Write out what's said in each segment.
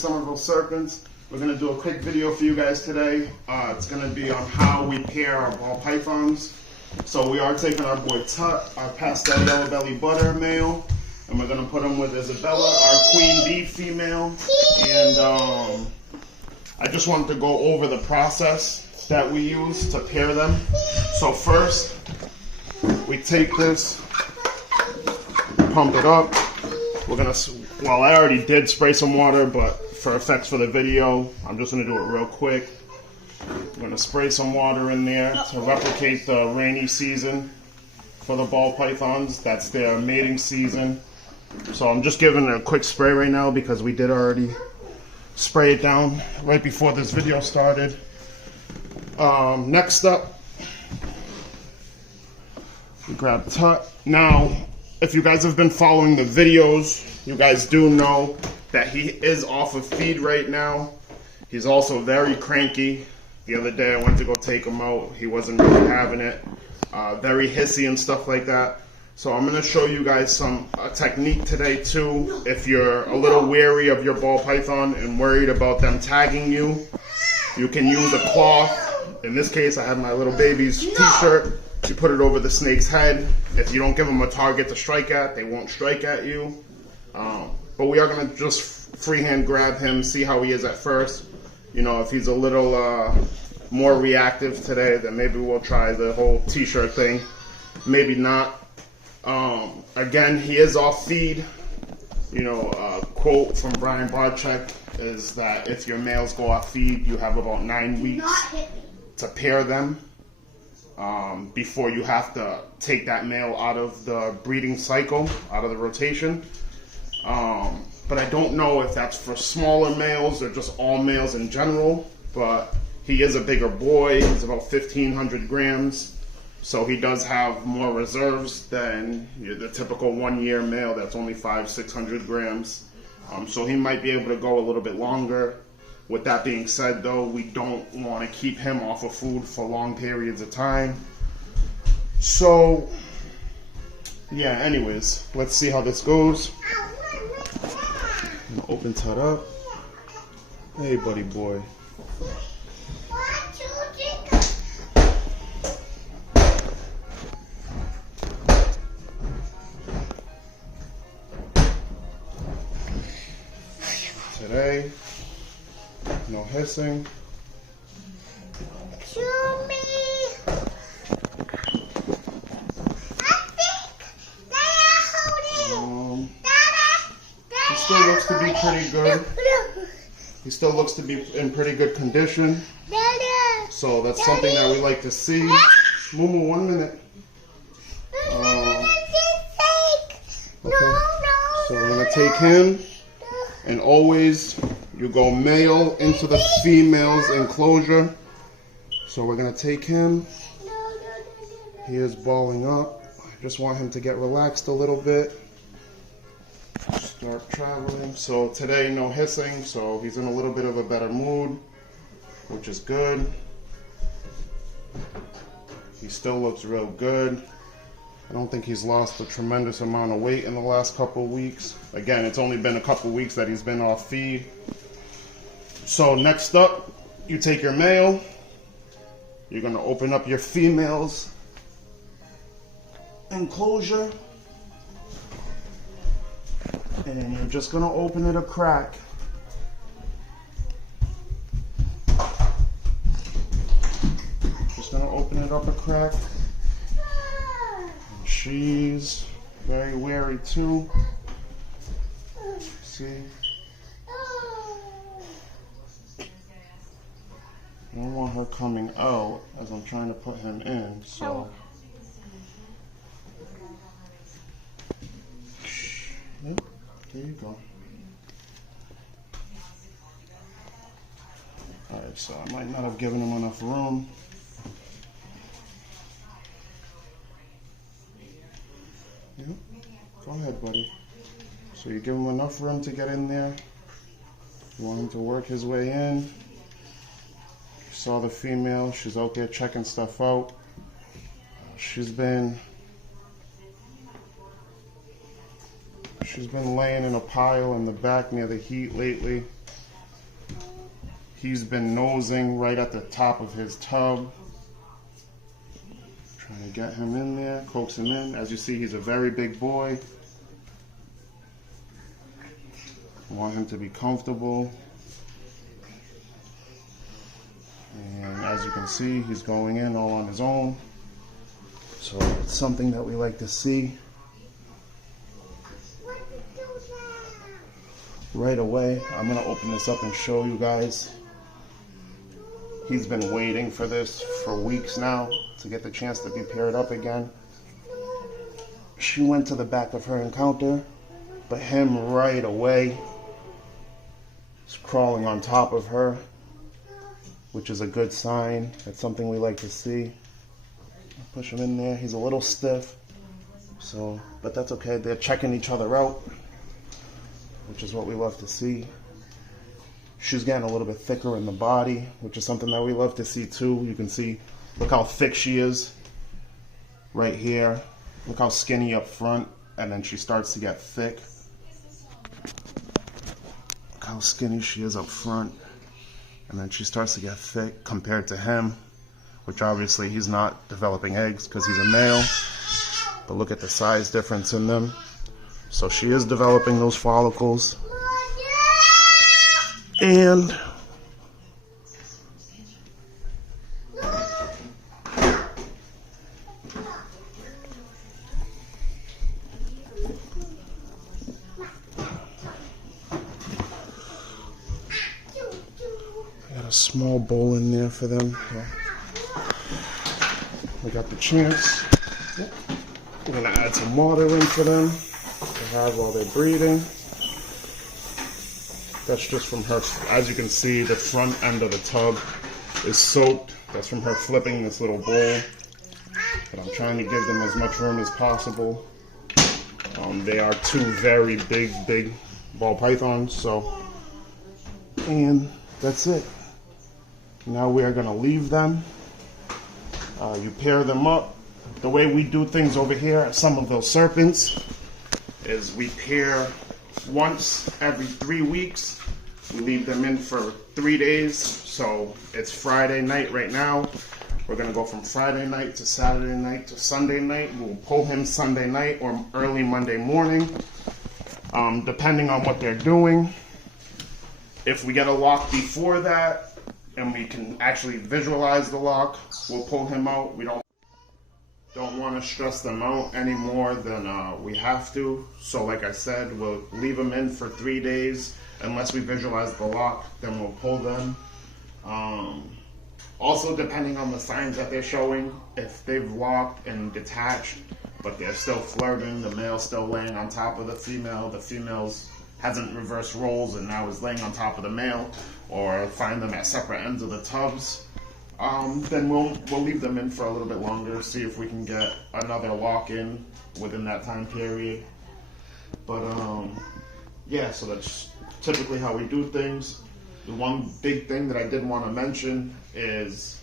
Somerville Serpents. We're going to do a quick video for you guys today. It's going to be on how we pair our ball pythons. So we are taking our boy Tut, our pastel yellow belly butter male, and we're going to put him with Isabella, our queen bee female. And I just wanted to go over the process that we use to pair them. So first, we take this, pump it up. We're gonna, well, I already did spray some water, but for effects for the video, I'm just gonna do it real quick. I'm gonna spray some water in there to replicate the rainy season for the ball pythons. That's their mating season. So I'm just giving it a quick spray right now because we did already spray it down right before this video started. Next up, we grab Tut. Now, if you guys have been following the videos, you guys do know that he is off of feed right now. He's also very cranky. The other day I went to go take him out. He wasn't really having it. Very hissy and stuff like that. So I'm going to show you guys some technique today too. If you're a little wary of your ball python and worried about them tagging you, you can use a cloth. In this case, I have my little baby's t-shirt. You put it over the snake's head. If you don't give them a target to strike at, they won't strike at you. But we are going to just freehand grab him, see how he is at first. You know, if he's a little more reactive today, then maybe we'll try the whole t-shirt thing. Maybe not. Again, he is off feed. You know, a quote from Brian Barczyk is that if your males go off feed, you have about 9 weeks to pair them. Before you have to take that male out of the breeding cycle, out of the rotation. But I don't know if that's for smaller males or just all males in general, but he is a bigger boy. He's about 1,500 grams, so he does have more reserves than the typical 1-year male that's only 500-600 grams. So he might be able to go a little bit longer. With that being said, though, we don't want to keep him off of food for long periods of time. So, yeah, anyways, let's see how this goes. I'm gonna open Tut up. Hey, buddy boy. Today, no hissing. Show me. I think they are holding. He still looks to be pretty good. He still looks to be in pretty good condition. So that's something that we like to see. Mumu, 1 minute. Okay. So we're gonna take him, and always you go male into the female's enclosure. So we're gonna take him. He is balling up. I just want him to get relaxed a little bit. Start traveling. So today, no hissing, so he's in a little bit of a better mood, which is good. He still looks real good. I don't think he's lost a tremendous amount of weight in the last couple of weeks. Again, it's only been a couple of weeks that he's been off feed. So next up, you take your male. You're gonna open up your female's enclosure. And then you're just gonna open it a crack. Just gonna open it up a crack. And she's very wary too. See? I don't want her coming out as I'm trying to put him in, so. Yep, there you go. Alright, so I might not have given him enough room. Yep, go ahead, buddy. So you give him enough room to get in there. You want him to work his way in. Saw the female, she's out there checking stuff out. She's been laying in a pile in the back near the heat lately. He's been nosing right at the top of his tub. Trying to get him in there, coax him in. As you see, he's a very big boy. I want him to be comfortable. And as you can see, he's going in all on his own. So it's something that we like to see. Right away, I'm gonna open this up and show you guys. He's been waiting for this for weeks now to get the chance to be paired up again. She went to the back of her encounter, but him right away is crawling on top of her, which is a good sign. That's something we like to see. Push him in there. He's a little stiff, so, but that's okay. They're checking each other out, which is what we love to see. She's getting a little bit thicker in the body, which is something that we love to see too. You can see, look how thick she is right here. Look how skinny up front, and then she starts to get thick. Look how skinny she is up front, and then she starts to get thick compared to him, which obviously he's not developing eggs because he's a male. But look at the size difference in them. So she is developing those follicles. And I got a small bowl in there for them. We got the chance. We're gonna add some water in for them to have while they're breeding. That's just from her, as you can see, the front end of the tub is soaked. That's from her flipping this little bowl. But I'm trying to give them as much room as possible. They are two very big ball pythons, so, and that's it. Now we are gonna leave them. You pair them up. The way we do things over here at Somerville Serpents is we pair once every 3 weeks. We leave them in for 3 days. So it's Friday night right now. We're gonna go from Friday night to Saturday night to Sunday night. We'll pull him Sunday night or early Monday morning, depending on what they're doing. If we get a lock before that and we can actually visualize the lock, we'll pull him out. We don't want to stress them out any more than we have to. So like I said, we'll leave them in for 3 days. Unless we visualize the lock, then we'll pull them. Also, depending on the signs that they're showing, if they've locked and detached, but they're still flirting, the male's still laying on top of the female's hasn't reversed roles and now is laying on top of the male, or find them at separate ends of the tubs, then we'll leave them in for a little bit longer, see if we can get another lock in within that time period. But yeah, so that's typically how we do things. The one big thing that I did want to mention is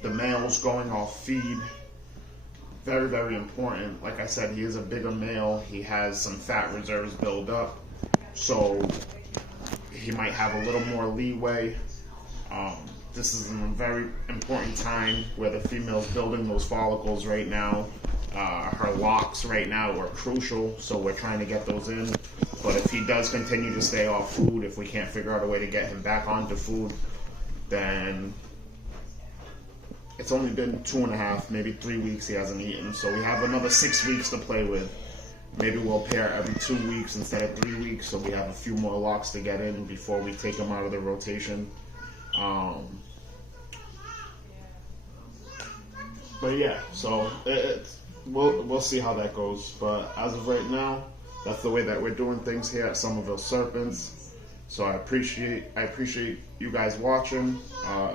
the males going off feed. Very, very important. Like I said, he is a bigger male. He has some fat reserves built up, so he might have a little more leeway. This is a very important time where the female's building those follicles right now. Her locks right now are crucial, so we're trying to get those in. But if he does continue to stay off food, if we can't figure out a way to get him back onto food, then it's only been 2.5, maybe 3 weeks he hasn't eaten. So we have another 6 weeks to play with. Maybe we'll pair every 2 weeks instead of 3 weeks, so we have a few more locks to get in before we take him out of the rotation. But yeah, so we'll see how that goes. But as of right now, that's the way that we're doing things here at Somerville Serpents. So I appreciate you guys watching.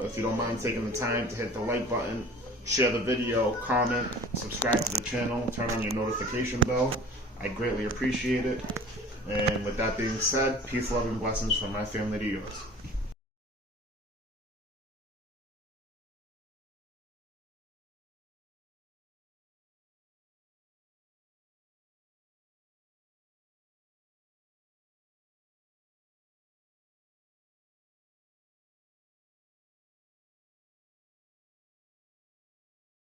If you don't mind taking the time to hit the like button, share the video, comment, subscribe to the channel, turn on your notification bell. I greatly appreciate it. And with that being said, peace, love, and blessings from my family to yours.